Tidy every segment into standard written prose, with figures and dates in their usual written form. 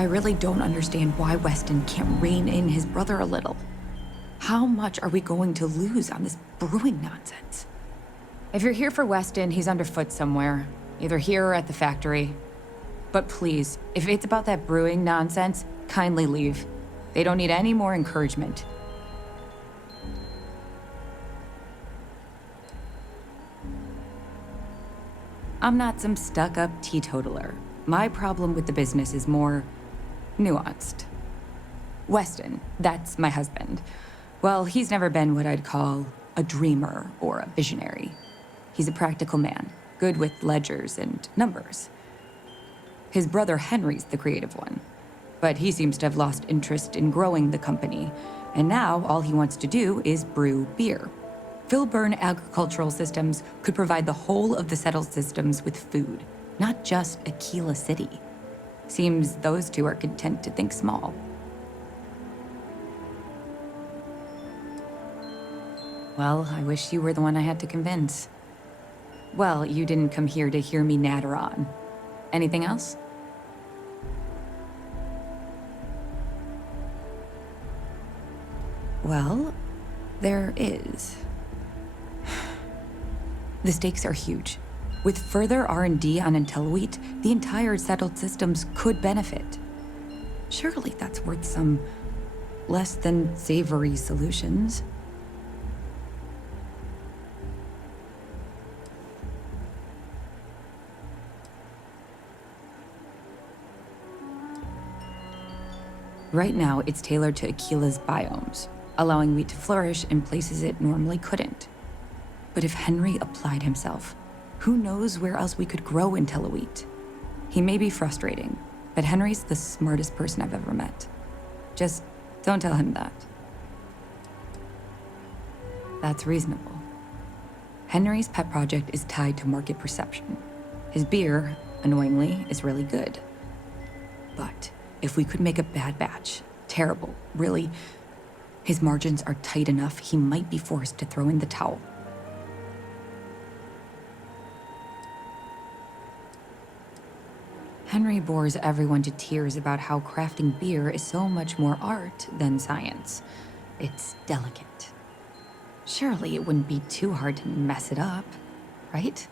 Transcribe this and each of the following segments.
I really don't understand why Weston can't rein in his brother a little. How much are we going to lose on this brewing nonsense? If you're here for Weston, he's underfoot somewhere, either here or at the factory. But please, if it's about that brewing nonsense, kindly leave. They don't need any more encouragement. I'm not some stuck-up teetotaler. My problem with the business is more nuanced. Weston, that's my husband. Well, he's never been what I'd call a dreamer or a visionary. He's a practical man, good with ledgers and numbers. His brother Henry's the creative one, but he seems to have lost interest in growing the company, and now all he wants to do is brew beer. Filburn Agricultural Systems could provide the whole of the settled systems with food, not just Aquila City. Seems those two are content to think small. Well, I wish you were the one I had to convince. Well, you didn't come here to hear me natter on. Anything else? Well, there is. The stakes are huge. With further R&D on IntelliWheat, the entire settled systems could benefit. Surely that's worth some less than savory solutions. Right now, it's tailored to Aquila's biomes, allowing wheat to flourish in places it normally couldn't. But if Henry applied himself, who knows where else we could grow IntelliWheat? He may be frustrating, but Henry's the smartest person I've ever met. Just don't tell him that. That's reasonable. Henry's pet project is tied to market perception. His beer, annoyingly, is really good. But if we could make a bad batch, terrible, really, his margins are tight enough he might be forced to throw in the towel. Henry bores everyone to tears about how crafting beer is so much more art than science. It's delicate. Surely it wouldn't be too hard to mess it up, right?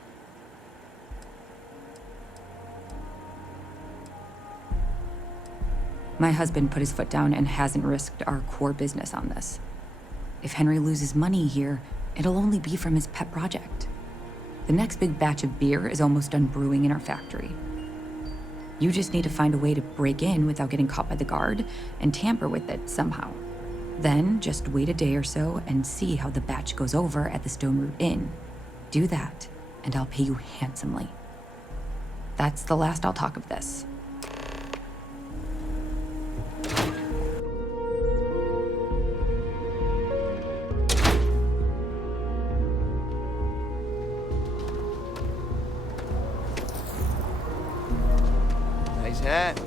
My husband put his foot down and hasn't risked our core business on this. If Henry loses money here, it'll only be from his pet project. The next big batch of beer is almost done brewing in our factory. You just need to find a way to break in without getting caught by the guard and tamper with it somehow. Then just wait a day or so and see how the batch goes over at the Stone Root Inn. Do that, and I'll pay you handsomely. That's the last I'll talk of this. Nice hat.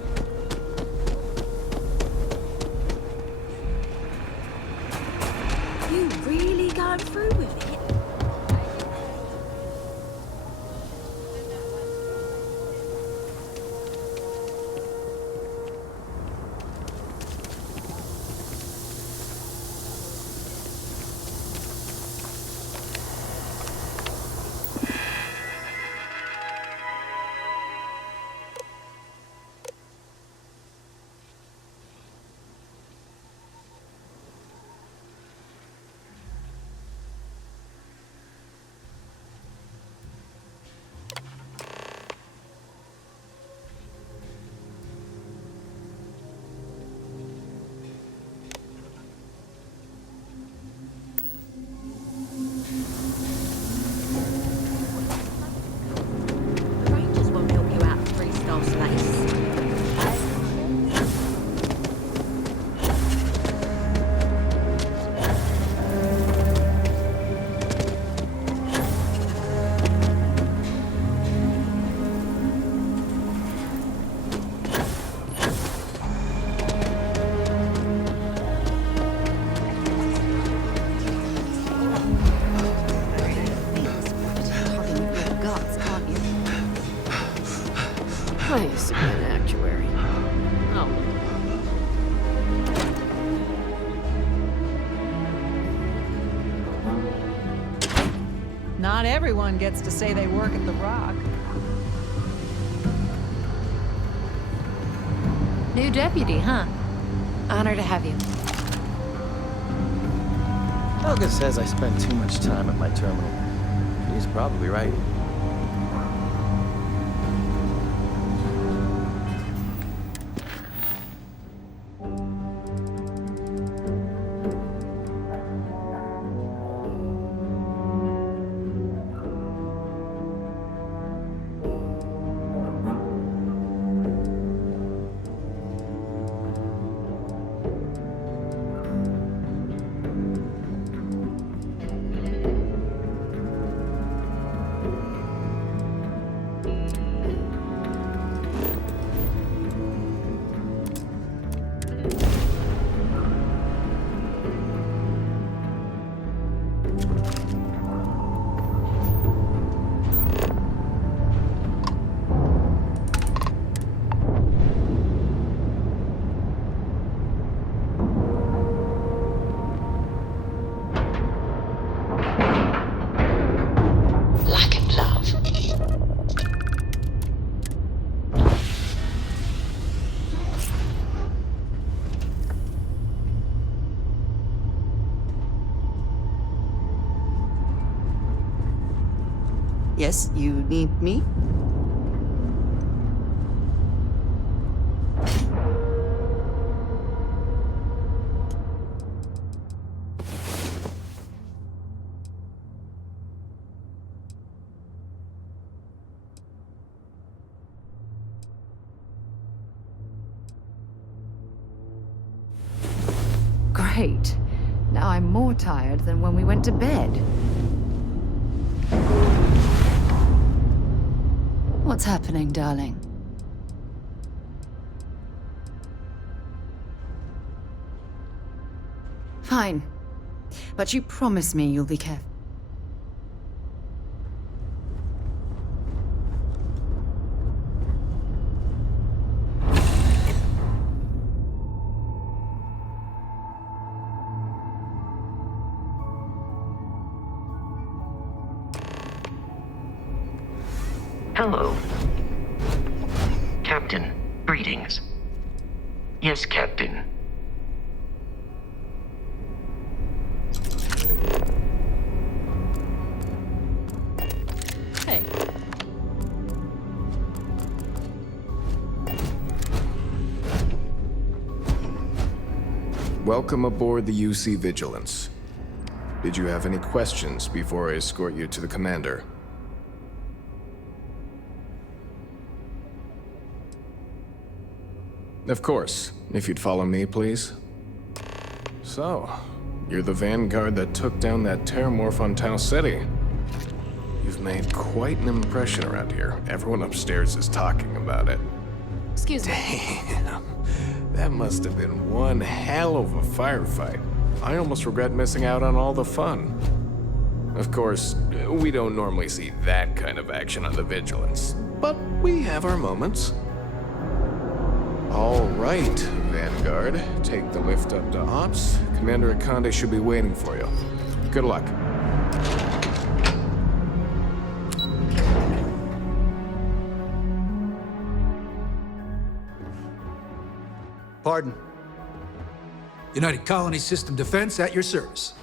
You really gone through with it? Not everyone gets to say they work at the Rock. New deputy, huh? Honor to have you. Helga says I spend too much time at my terminal. She's probably right. Yes, you need me? Great. Now I'm more tired than when we went to bed. What's happening, darling? Fine. But you promise me you'll be careful. Hello. Captain, greetings. Yes, Captain. Hey. Welcome aboard the UC Vigilance. Did you have any questions before I escort you to the commander? Of course. If you'd follow me, please. So, you're the vanguard that took down that terramorph on Tau City. You've made quite an impression around here. Everyone upstairs is talking about it. Excuse me. Damn. That must have been one hell of a firefight. I almost regret missing out on all the fun. Of course, we don't normally see that kind of action on the Vigilance, but we have our moments. All right, Vanguard. Take the lift up to Ops. Commander Akande should be waiting for you. Good luck. Pardon. United Colony System Defense at your service.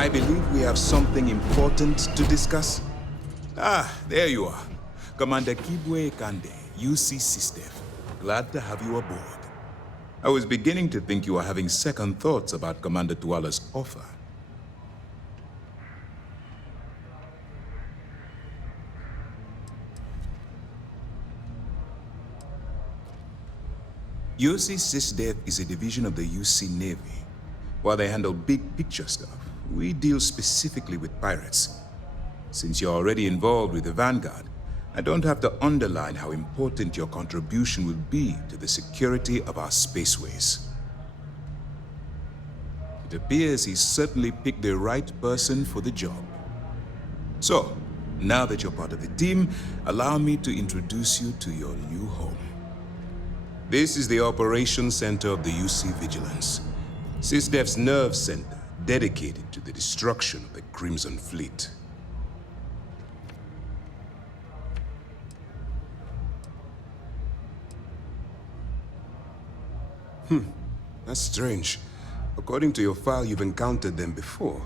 I believe we have something important to discuss. Ah, there you are. Commander Kibwe Kande, UC SysDef. Glad to have you aboard. I was beginning to think you were having second thoughts about Commander Tuala's offer. UC SysDef is a division of the UC Navy. While they handle big picture stuff, we deal specifically with pirates. Since you're already involved with the Vanguard, I don't have to underline how important your contribution will be to the security of our spaceways. It appears he's certainly picked the right person for the job. So, now that you're part of the team, allow me to introduce you to your new home. This is the Operations Center of the UC Vigilance. SysDef's nerve center, dedicated to the destruction of the Crimson Fleet. That's strange. According to your file, you've encountered them before.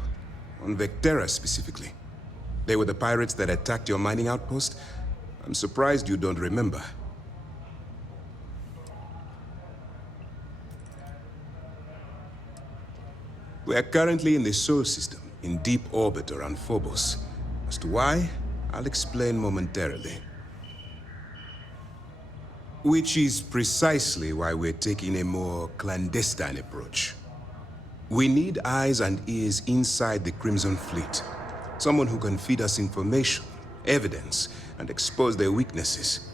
On Vectera specifically. They were the pirates that attacked your mining outpost? I'm surprised you don't remember. We are currently in the Sol system, in deep orbit around Phobos. As to why, I'll explain momentarily. Which is precisely why we're taking a more clandestine approach. We need eyes and ears inside the Crimson Fleet. Someone who can feed us information, evidence, and expose their weaknesses.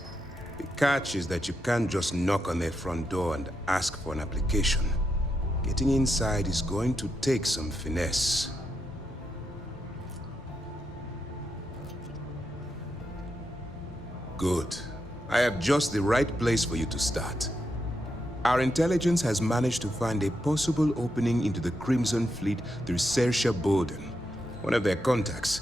The catch is that you can't just knock on their front door and ask for an application. Getting inside is going to take some finesse. Good. I have just the right place for you to start. Our intelligence has managed to find a possible opening into the Crimson Fleet through Saoirse Bolden, one of their contacts.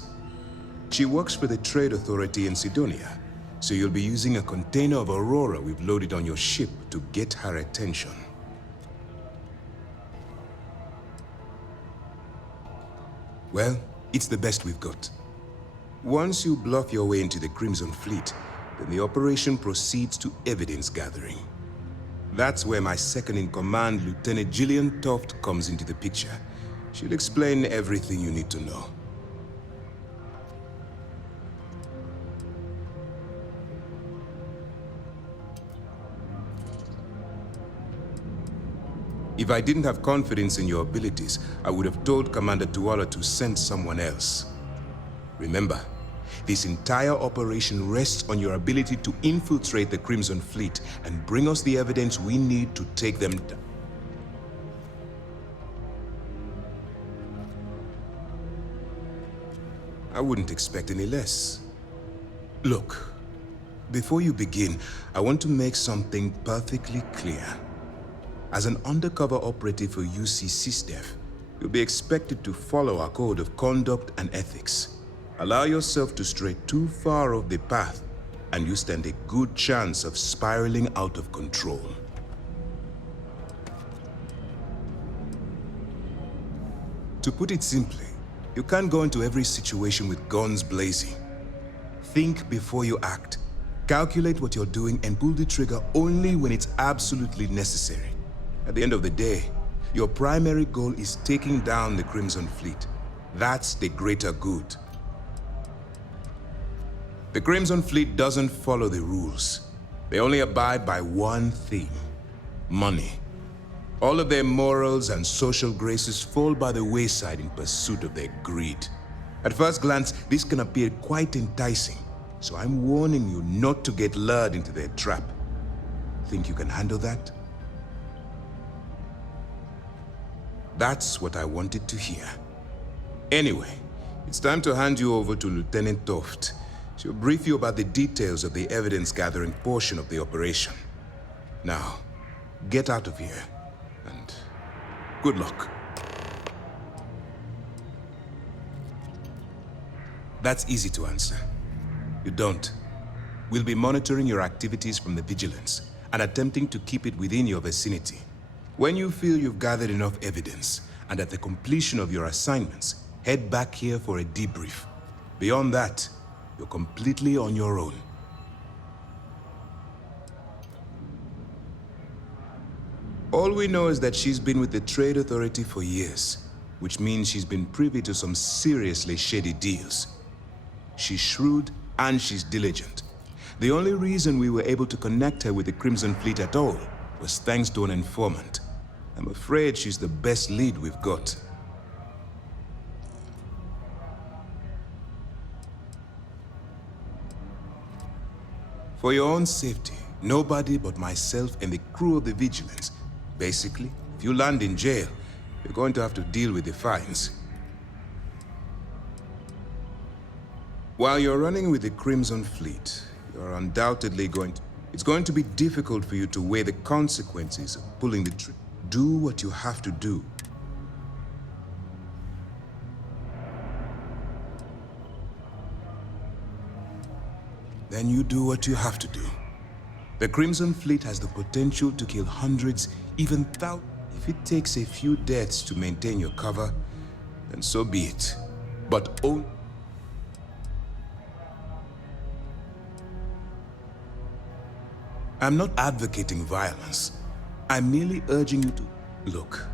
She works for the Trade Authority in Sidonia, so you'll be using a container of Aurora we've loaded on your ship to get her attention. Well, it's the best we've got. Once you bluff your way into the Crimson Fleet, then the operation proceeds to evidence gathering. That's where my second-in-command, Lieutenant Gillian Toft, comes into the picture. She'll explain everything you need to know. If I didn't have confidence in your abilities, I would have told Commander Tuala to send someone else. Remember, this entire operation rests on your ability to infiltrate the Crimson Fleet and bring us the evidence we need to take them down. I wouldn't expect any less. Look, before you begin, I want to make something perfectly clear. As an undercover operative for UC SysDef, you'll be expected to follow our code of conduct and ethics. Allow yourself to stray too far off the path, and you stand a good chance of spiraling out of control. To put it simply, you can't go into every situation with guns blazing. Think before you act. Calculate what you're doing and pull the trigger only when it's absolutely necessary. At the end of the day, your primary goal is taking down the Crimson Fleet. That's the greater good. The Crimson Fleet doesn't follow the rules. They only abide by one thing: money. All of their morals and social graces fall by the wayside in pursuit of their greed. At first glance, this can appear quite enticing, so I'm warning you not to get lured into their trap. Think you can handle that? That's what I wanted to hear. Anyway, it's time to hand you over to Lieutenant Toft. She'll brief you about the details of the evidence-gathering portion of the operation. Now, get out of here, and good luck. That's easy to answer. You don't. We'll be monitoring your activities from the Vigilance and attempting to keep it within your vicinity. When you feel you've gathered enough evidence, and at the completion of your assignments, head back here for a debrief. Beyond that, you're completely on your own. All we know is that she's been with the Trade Authority for years, which means she's been privy to some seriously shady deals. She's shrewd and she's diligent. The only reason we were able to connect her with the Crimson Fleet at all was thanks to an informant. I'm afraid she's the best lead we've got. For your own safety, nobody but myself and the crew of the Vigilance. Basically, if you land in jail, you're going to have to deal with the fines. While you're running with the Crimson Fleet, you're undoubtedly going to... It's going to be difficult for you to weigh the consequences of pulling the trigger. Do what you have to do. Then you do what you have to do. The Crimson Fleet has the potential to kill hundreds, even thousands. If it takes a few deaths to maintain your cover, then so be it. But oh, I'm not advocating violence. I'm merely urging you to... Look,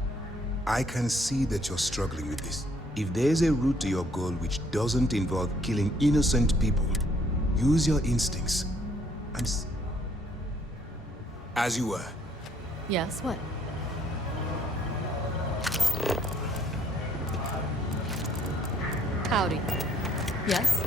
I can see that you're struggling with this. If there's a route to your goal which doesn't involve killing innocent people, use your instincts. As you were. Yes, what? Howdy. Yes?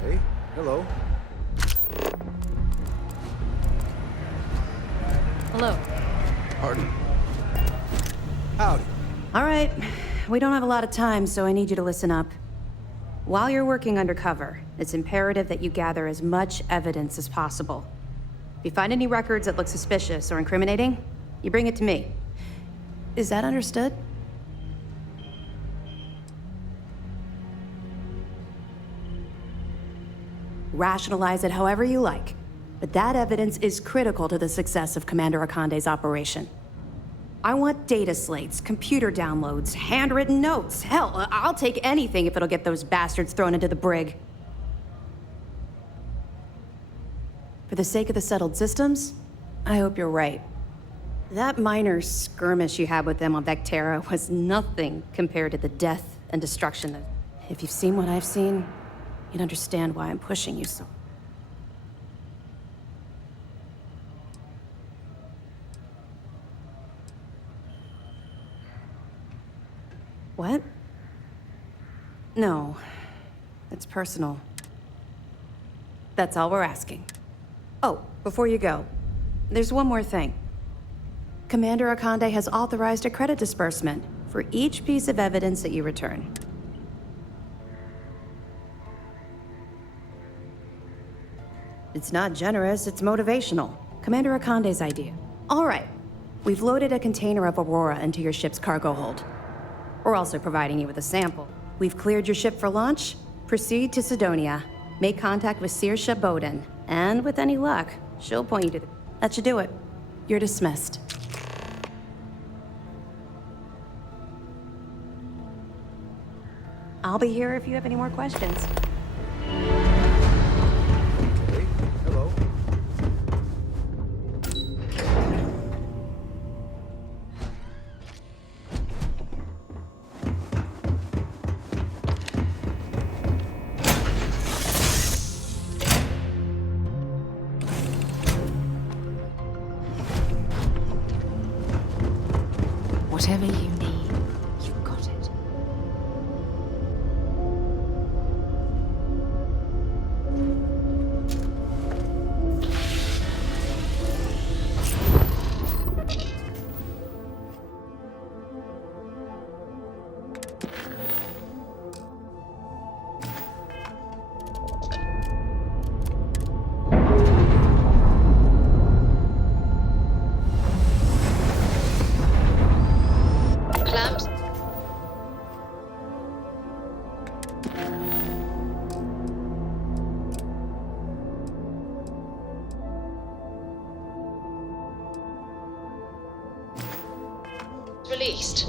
Okay. Hello. Hello. Pardon. Howdy. All right, we don't have a lot of time, so I need you to listen up. While you're working undercover, it's imperative that you gather as much evidence as possible. If you find any records that look suspicious or incriminating, you bring it to me. Is that understood? Rationalize it however you like, but that evidence is critical to the success of Commander Akande's operation. I want data slates, computer downloads, handwritten notes. Hell, I'll take anything if it'll get those bastards thrown into the brig. For the sake of the settled systems, I hope you're right. That minor skirmish you had with them on Vectera was nothing compared to the death and destruction that... If you've seen what I've seen, you'd understand why I'm pushing you so... What? No. It's personal. That's all we're asking. Oh, before you go, there's one more thing. Commander Akande has authorized a credit disbursement for each piece of evidence that you return. It's not generous, it's motivational. Commander Akande's idea. All right. We've loaded a container of Aurora into your ship's cargo hold. We're also providing you with a sample. We've cleared your ship for launch. Proceed to Sidonia. Make contact with Saoirse Bowden. And with any luck, she'll point you to the... That should do it. You're dismissed. I'll be here if you have any more questions. Okay. Hello. Whatever you need, you've got it. Clamps? Released.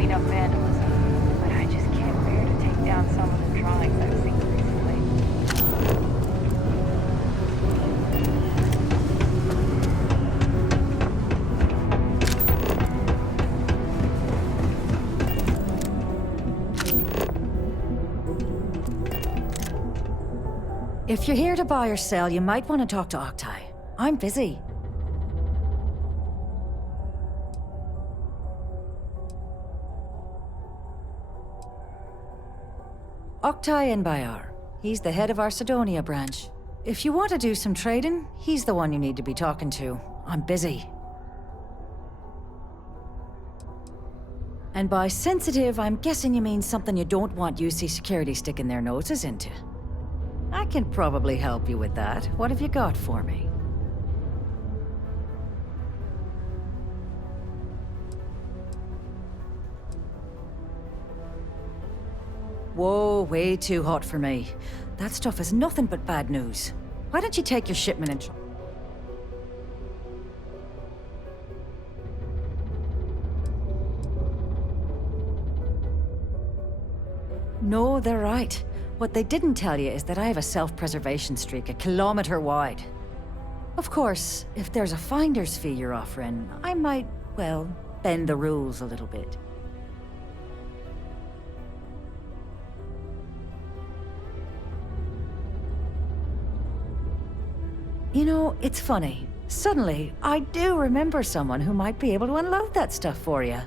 clean up vandalism, but I just can't bear to take down some of the drawings I've seen recently. If you're here to buy or sell, you might want to talk to Octai. I'm busy. Octai Bayar. He's the head of our Sidonia branch. If you want to do some trading, he's the one you need to be talking to. I'm busy. And by sensitive, I'm guessing you mean something you don't want UC security sticking their noses into. I can probably help you with that. What have you got for me? Whoa, way too hot for me. That stuff is nothing but bad news. Why don't you take your shipment and... No, they're right. What they didn't tell you is that I have a self-preservation streak 1 kilometer wide. Of course, if there's a finder's fee you're offering, I might, well, bend the rules a little bit. You know, it's funny. Suddenly, I do remember someone who might be able to unload that stuff for you.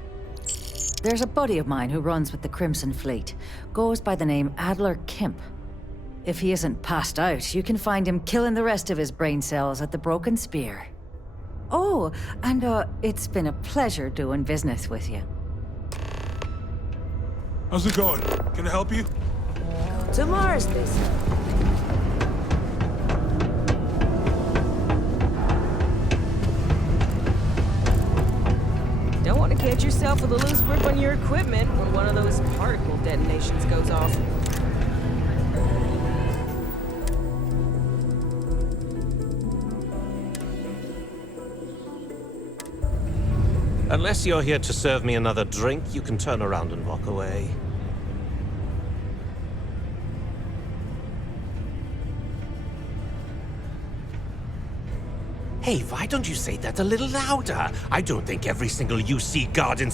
There's a buddy of mine who runs with the Crimson Fleet. Goes by the name Adler Kemp. If he isn't passed out, you can find him killing the rest of his brain cells at the Broken Spear. Oh, and it's been a pleasure doing business with you. How's it going? Can I help you? To Mars, they say. Don't want to catch yourself with a loose grip on your equipment when one of those particle detonations goes off. Unless you're here to serve me another drink, you can turn around and walk away. Hey, why don't you say that a little louder? I don't think every single UC guard in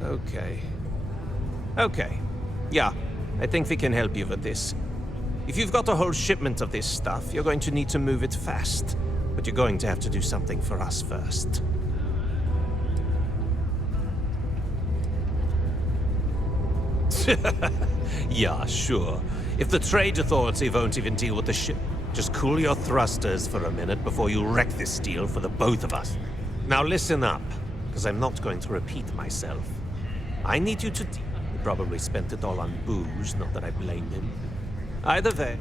Okay. Okay. Yeah, I think we can help you with this. If you've got a whole shipment of this stuff, you're going to need to move it fast. But you're going to have to do something for us first. Yeah, sure. If the trade authority won't even deal with the ship, just cool your thrusters for a minute before you wreck this deal for the both of us. Now listen up, because I'm not going to repeat myself. I need you to... He probably spent it all on booze, not that I blame him. Either way...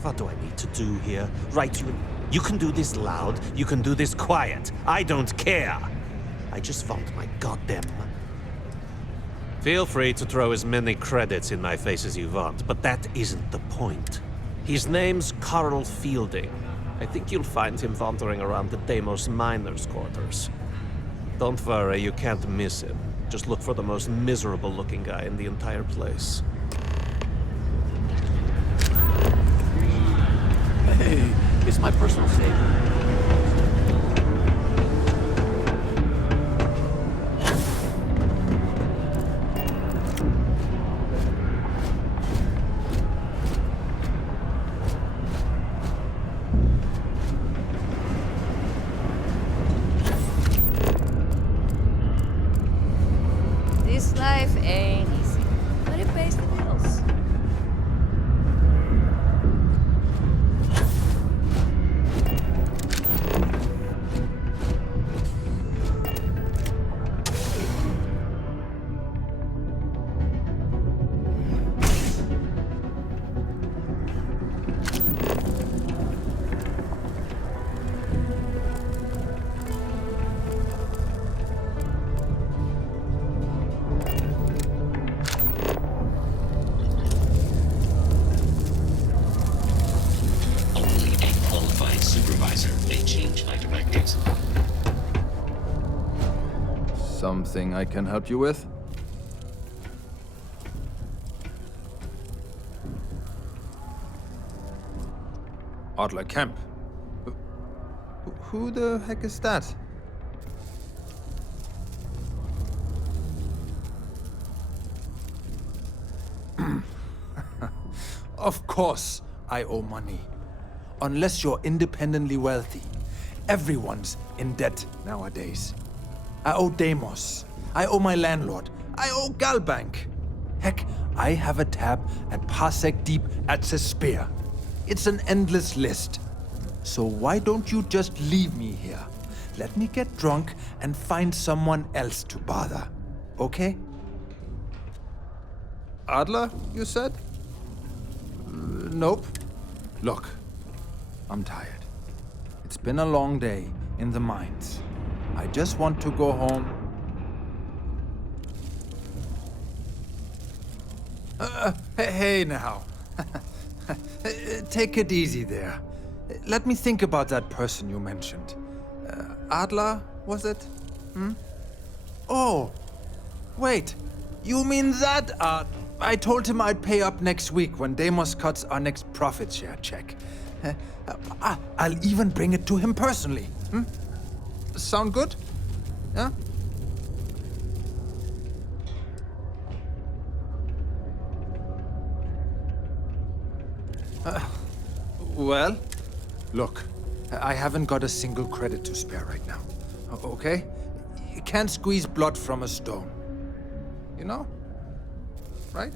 What do I need to do here? Write you... You can do this loud, you can do this quiet. I don't care. I just want my goddamn... Feel free to throw as many credits in my face as you want, but that isn't the point. His name's Carl Fielding. I think you'll find him wandering around the Deimos miners' quarters. Don't worry, you can't miss him. Just look for the most miserable-looking guy in the entire place. Hey, it's my personal favorite. This life ain't easy, but it pays the bills. supervisor may change my directives. Something I can help you with? Adler Camp. Who the heck is that? Of course I owe money. Unless you're independently wealthy. Everyone's in debt nowadays. I owe Deimos. I owe my landlord. I owe Galbank. Heck, I have a tab at Parsec Deep at Cespear. It's an endless list. So why don't you just leave me here? Let me get drunk and find someone else to bother. Okay? Adler, you said? Nope. Look, I'm tired. It's been a long day in the mines. I just want to go home. Hey now. Take it easy there. Let me think about that person you mentioned. Adler, was it? Oh, wait. You mean that? I told him I'd pay up next week when Deimos cuts our next profit share check. I'll even bring it to him personally. Sound good? Yeah? Well, look, I haven't got a single credit to spare right now. Okay? You can't squeeze blood from a stone. You know? Right?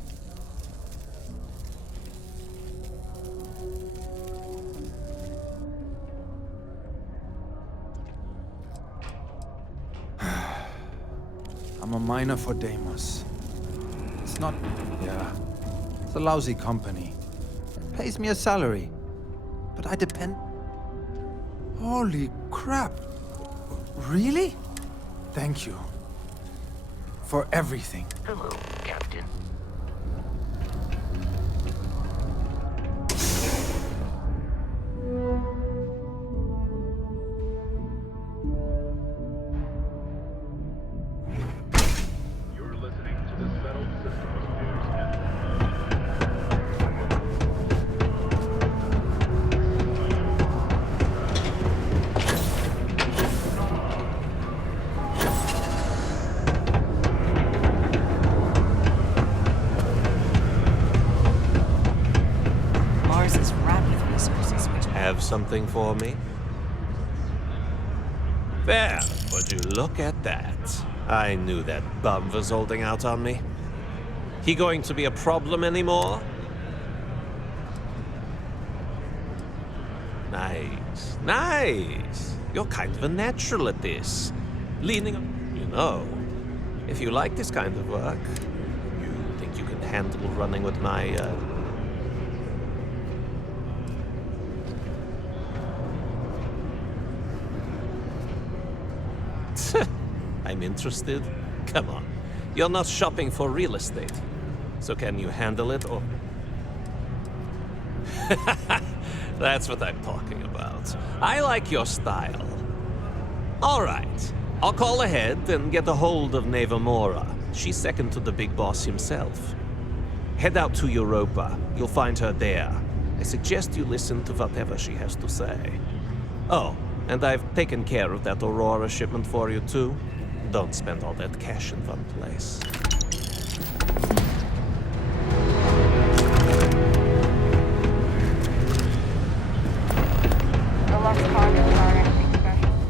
I'm a miner for Deimos. It's not... yeah. It's a lousy company. It pays me a salary. But I depend... Holy crap. Really? Thank you. For everything. Hello, Captain. Something for me? Well, would you look at that? I knew that bum was holding out on me. He going to be a problem anymore? Nice, nice. You're kind of a natural at this. Leaning on, you know, if you like this kind of work, you think you can handle running with my, I'm interested? Come on. You're not shopping for real estate. So can you handle it or... That's what I'm talking about. I like your style. All right. I'll call ahead and get a hold of Nevamora. She's second to the big boss himself. Head out to Europa. You'll find her there. I suggest you listen to whatever she has to say. Oh, and I've taken care of that Aurora shipment for you too. Don't spend all that cash in one place. Deluxe condos are anything special?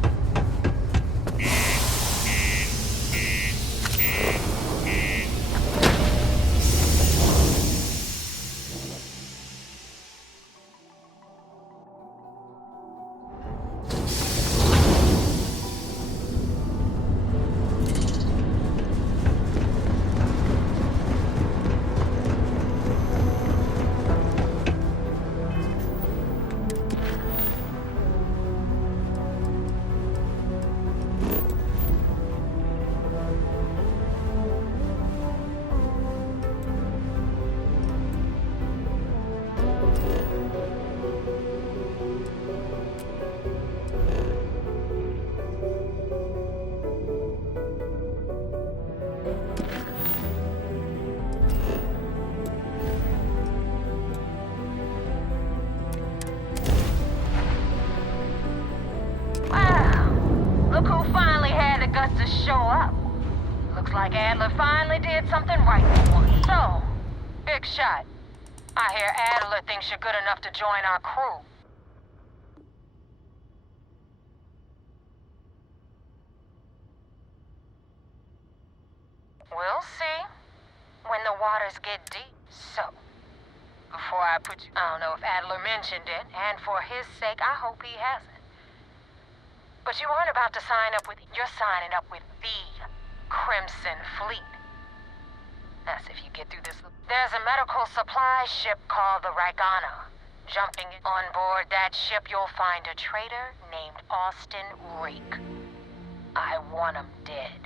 show up. Looks like Adler finally did something right for once. So, big shot. I hear Adler thinks you're good enough to join our crew. We'll see when the waters get deep. So, before I put you... I don't know if Adler mentioned it, and for his sake, I hope he hasn't. But you aren't about to sign up with... You're signing up with the Crimson Fleet. That's if you get through this... There's a medical supply ship called the Ragana. Jumping on board that ship, you'll find a traitor named Austin Rake. I want him dead.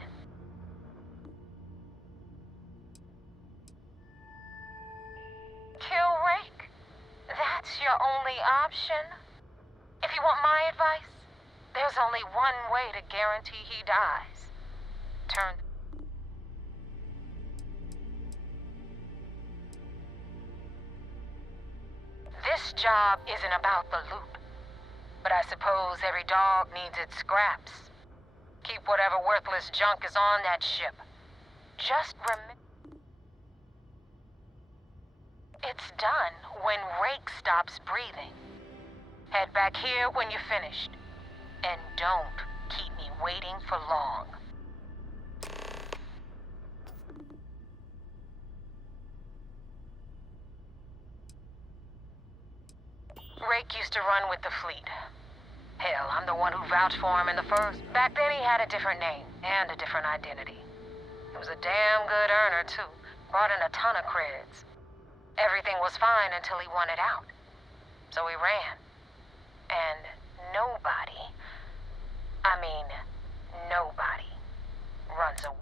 Kill Rake? That's your only option? If you want my advice, there's only one way to guarantee he dies. Turn... This job isn't about the loot, but I suppose every dog needs its scraps. Keep whatever worthless junk is on that ship. Just remember... It's done when Rake stops breathing. Head back here when you're finished. And don't keep me waiting for long. Rake used to run with the fleet. Hell, I'm the one who vouched for him in the first. Back then he had a different name and a different identity. He was a damn good earner, too. Brought in a ton of creds. Everything was fine until he wanted out. So he ran. And nobody, I mean, nobody runs away.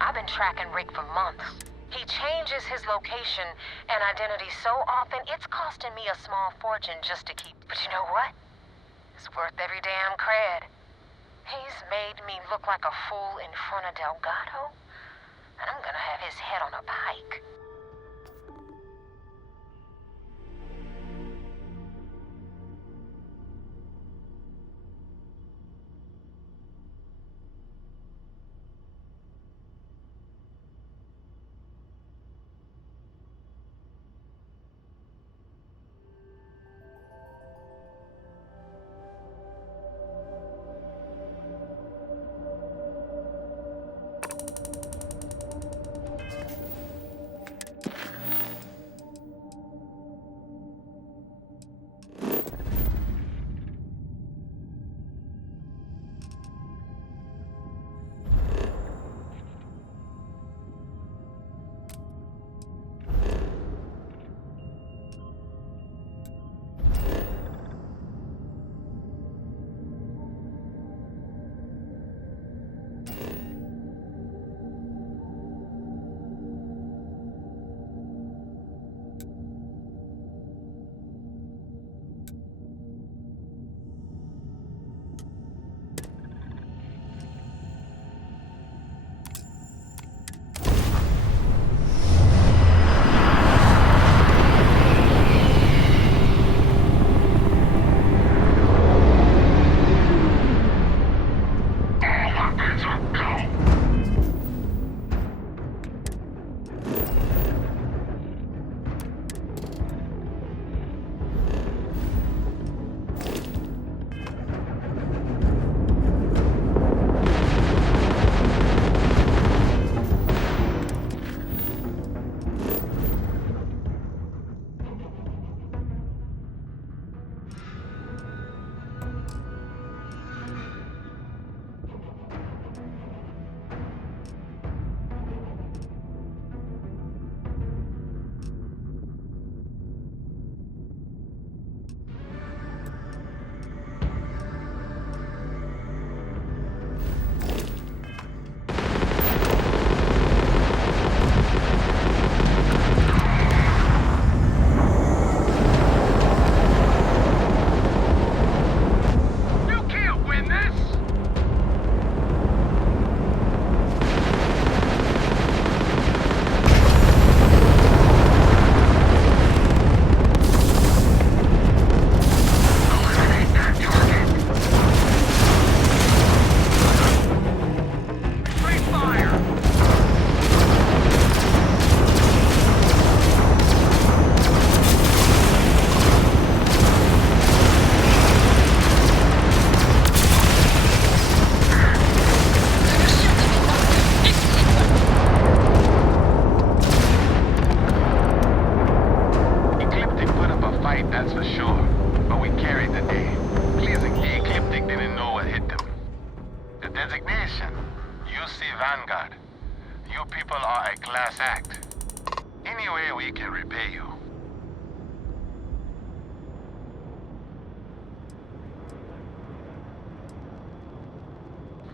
I've been tracking Rick for months. He changes his location and identity so often, it's costing me a small fortune just to keep... But you know what? It's worth every damn cred. He's made me look like a fool in front of Delgado. And I'm gonna have his head on a pike.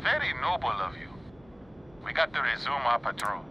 Very noble of you. We got to resume our patrol.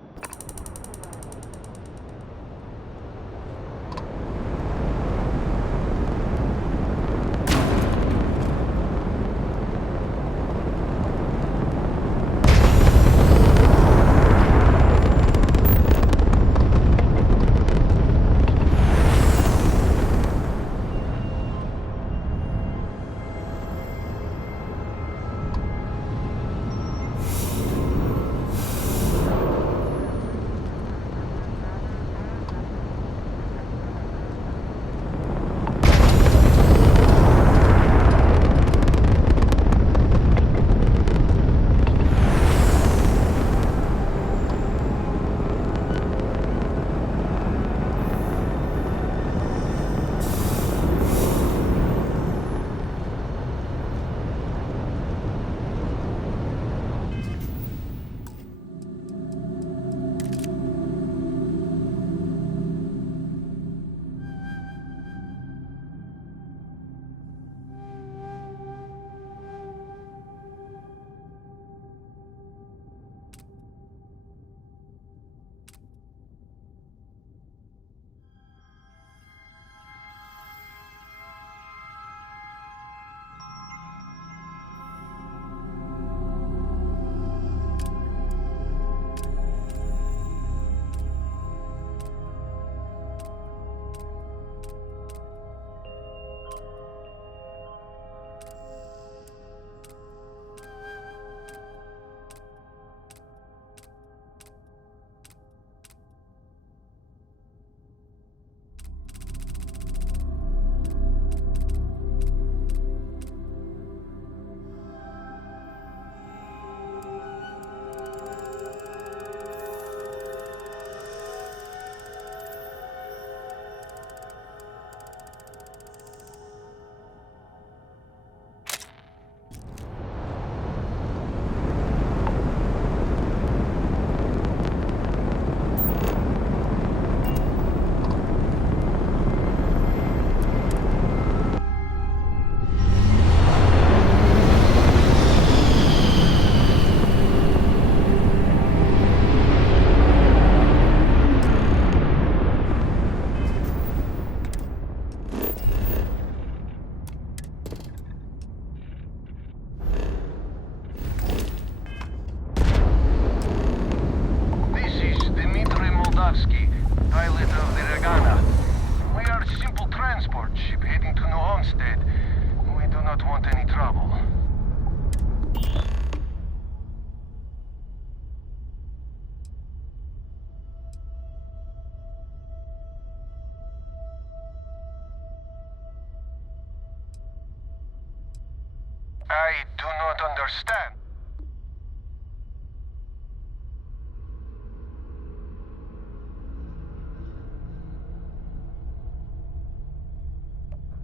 I do not understand.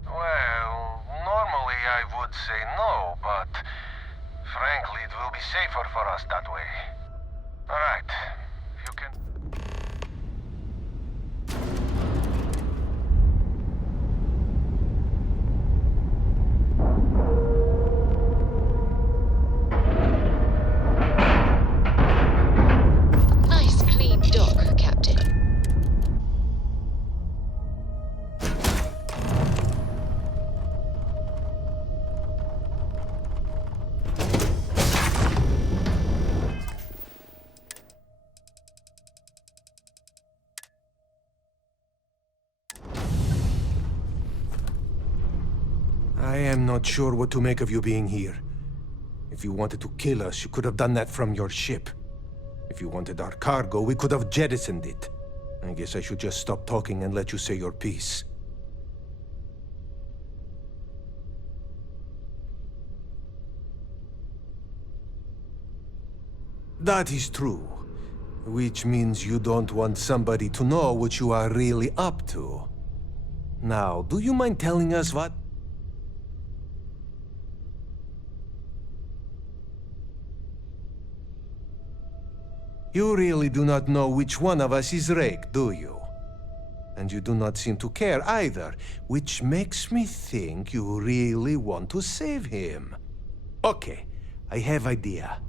Well, normally I would say no, but frankly, it will be safer for us that way. All right, you can... Nice clean dock, Captain. I am not sure what to make of you being here. If you wanted to kill us, you could have done that from your ship. If you wanted our cargo, we could have jettisoned it. I guess I should just stop talking and let you say your piece. That is true. Which means you don't want somebody to know what you are really up to. Now, do you mind telling us what? You really do not know which one of us is Rake, do you? And you do not seem to care either, which makes me think you really want to save him. Okay, I have idea.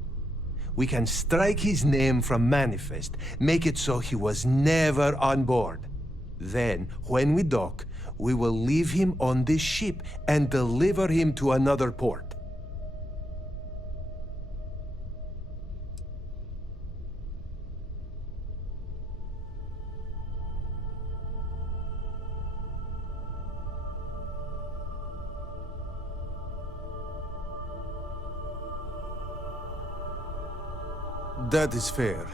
We can strike his name from manifest, make it so he was never on board. Then, when we dock, we will leave him on this ship and deliver him to another port. That is fair.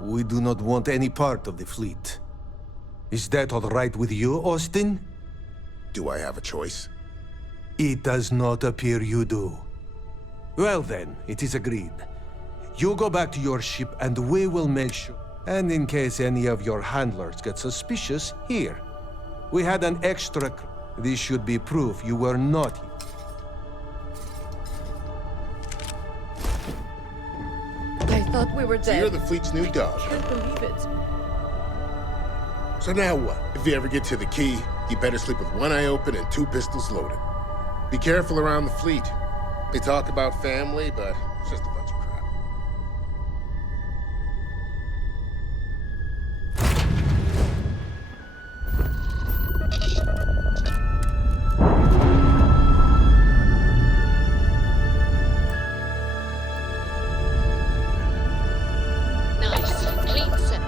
We do not want any part of the fleet. Is that all right with you, Austin? Do I have a choice? It does not appear you do. Well then, it is agreed. You go back to your ship and we will make sure. And in case any of your handlers get suspicious, here. We had an extra... This should be proof you were not here. I thought we were dead. So you're the fleet's new dog. I can't believe it. So now what? If you ever get to the key, you better sleep with one eye open and two pistols loaded. Be careful around the fleet. They talk about family, but it's just a bunch of crap. Nice. Clean set.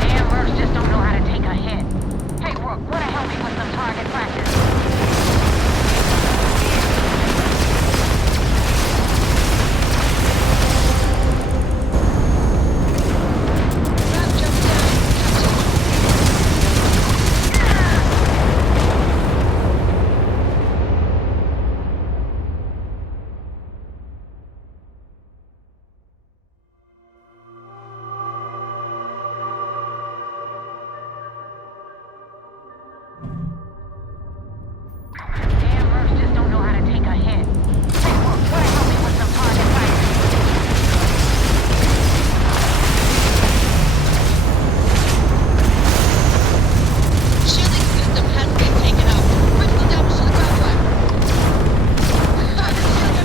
Damn Mercs just don't know how to take a hit. Hey, Rook, wanna help me with some target practice? Damn Mercs just don't know how to take a hit. Hey, Rook, wanna help me with some target practice? Shielding system has been taken out. Critical damage to the groundwork.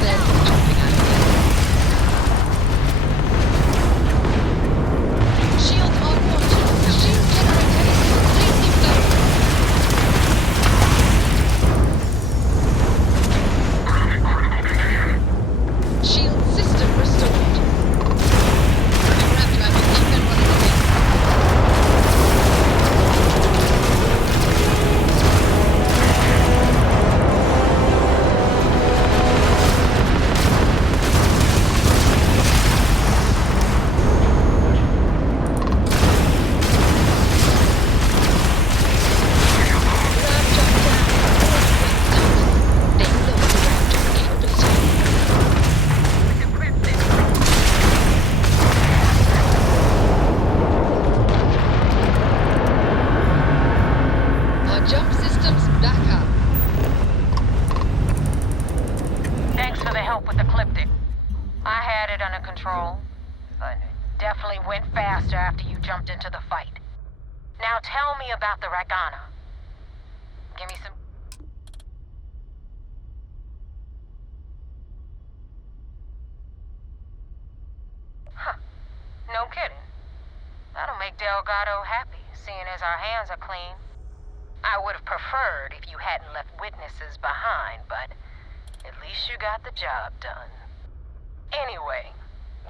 There's some jumping out here. Shields on function. Shield generator is completely blown. Shield system restored. Grab driver up and running again. Our jump system's back up. Thanks for the help with the cliptic. I had it under control, but it definitely went faster after you jumped into the fight. Now tell me about the Ragana. Give me some... Huh. No kidding. That'll make Delgado happy, seeing as our hands are clean. I would have preferred if you hadn't left witnesses behind, but at least you got the job done. Anyway,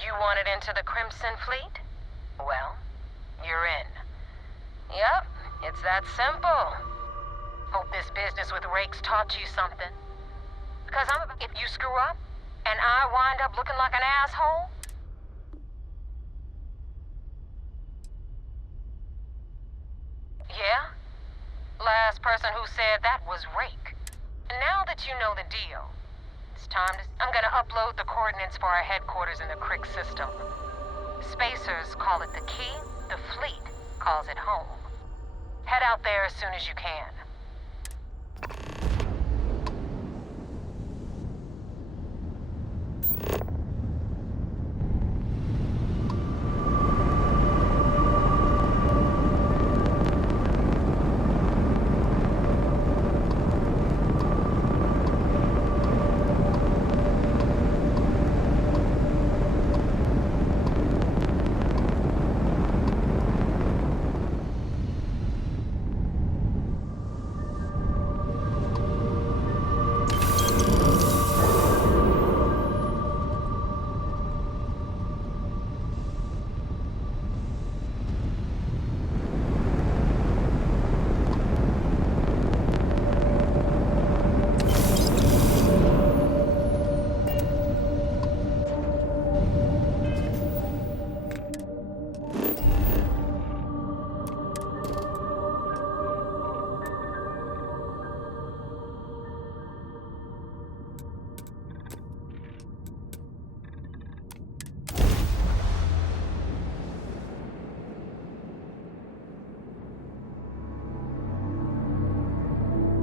you wanted into the Crimson Fleet? Well, you're in. Yep, it's that simple. Hope this business with rakes taught you something. Because if you screw up, and I wind up looking like an asshole, Yeah? Last person who said that was Rake. And now that you know the deal, it's time to... I'm gonna upload the coordinates for our headquarters in the Crick system. Spacers call it the key, the fleet calls it home. Head out there as soon as you can.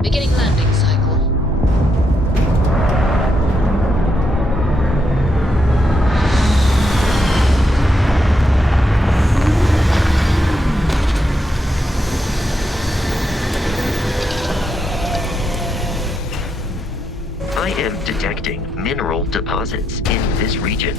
Beginning landing cycle. I am detecting mineral deposits in this region.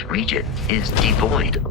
this region is devoid.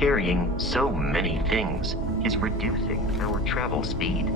carrying so many things is reducing our travel speed.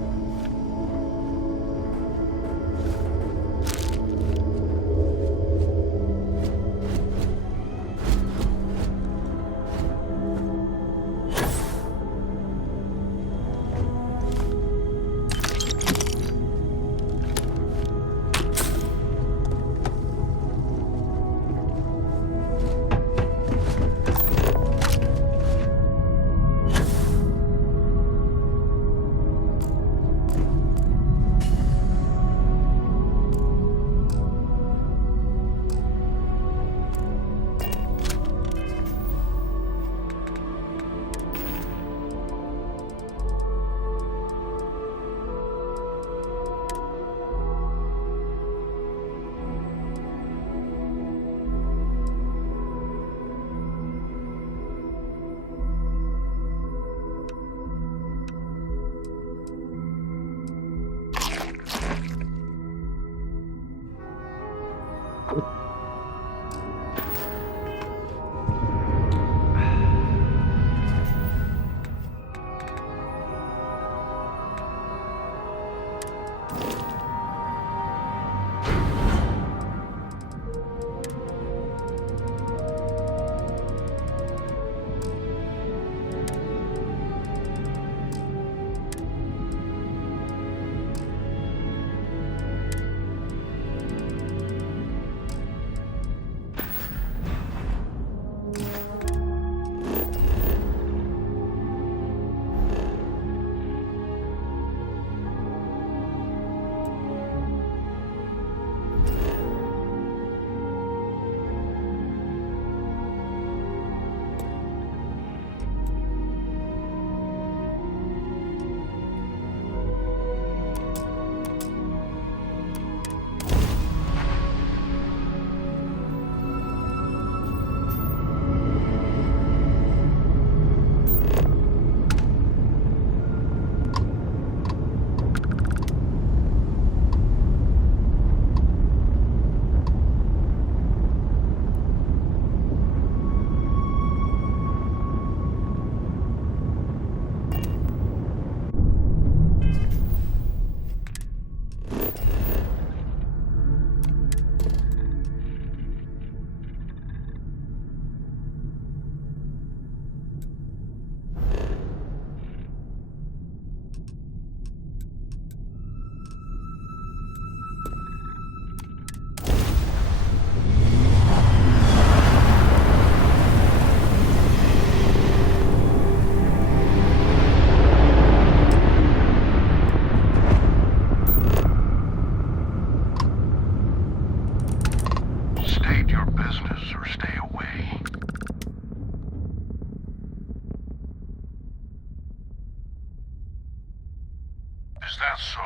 Is that so?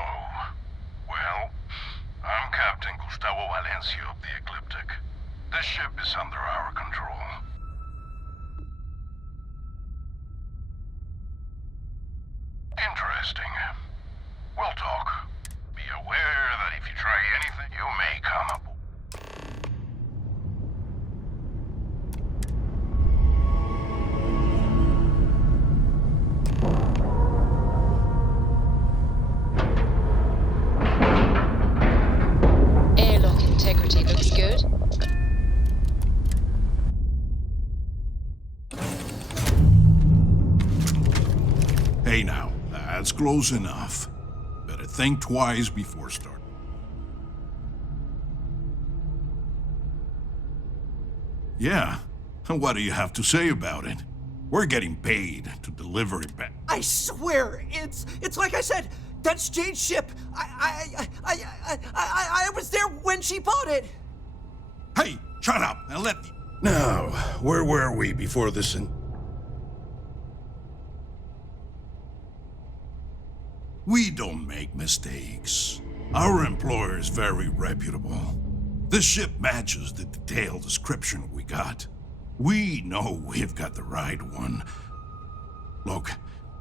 Well, I'm Captain Gustavo Valencia of the Ecliptic. This ship is under our control. Interesting. We'll talk. Be aware that if you try anything, you may come aboard. Airlock integrity looks good. Hey now, that's close enough. Better think twice before starting. Yeah, and what do you have to say about it? We're getting paid to deliver it back. I swear, it's like I said, that's Jade's ship. I was there when she bought it. Hey, shut up and let me... Now, where were we before this We don't make mistakes. Our employer is very reputable. This ship matches the detailed description we got. We know we've got the right one. Look,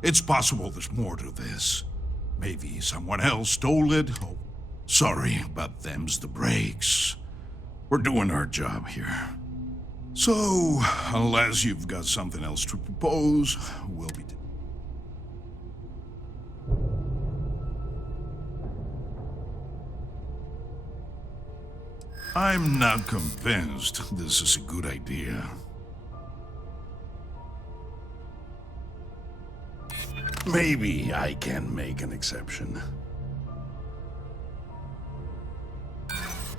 it's possible there's more to this. Maybe someone else stole it. Oh, sorry, but them's the breaks. We're doing our job here. So, unless you've got something else to propose, we'll be... I'm not convinced this is a good idea. Maybe I can make an exception.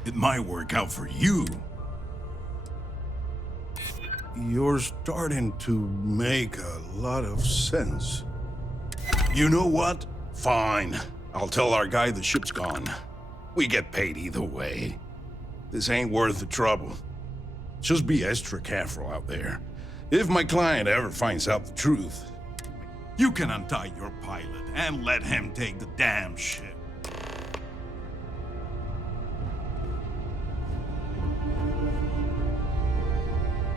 It might work out for you. You're starting to make a lot of sense. You know what? Fine. I'll tell our guy the ship's gone. We get paid either way. This ain't worth the trouble. Just be extra careful out there. If my client ever finds out the truth, you can untie your pilot and let him take the damn ship.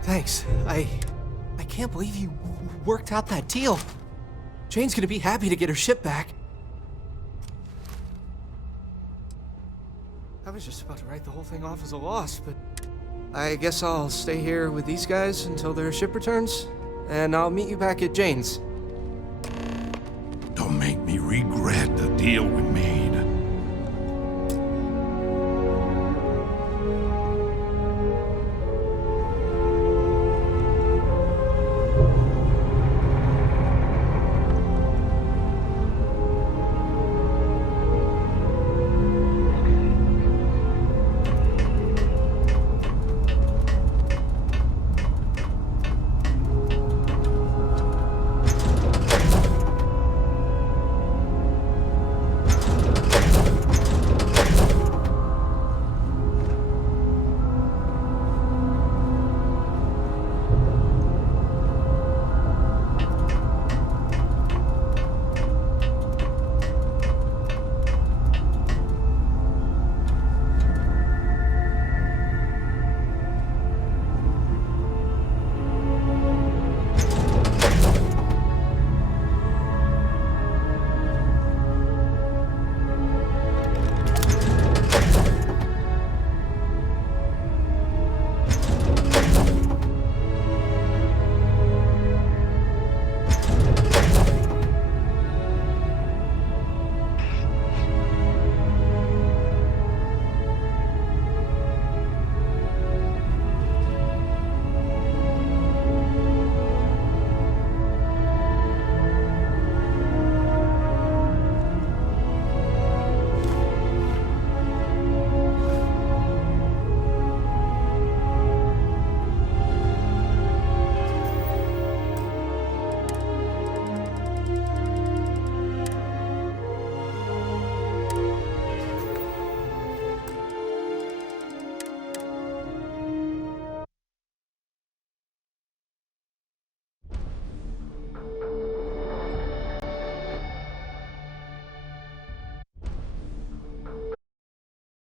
Thanks. I can't believe you worked out that deal. Jane's gonna be happy to get her ship back. I was just about to write the whole thing off as a loss, but I guess I'll stay here with these guys until their ship returns, and I'll meet you back at Jane's. Don't make me regret the deal we made.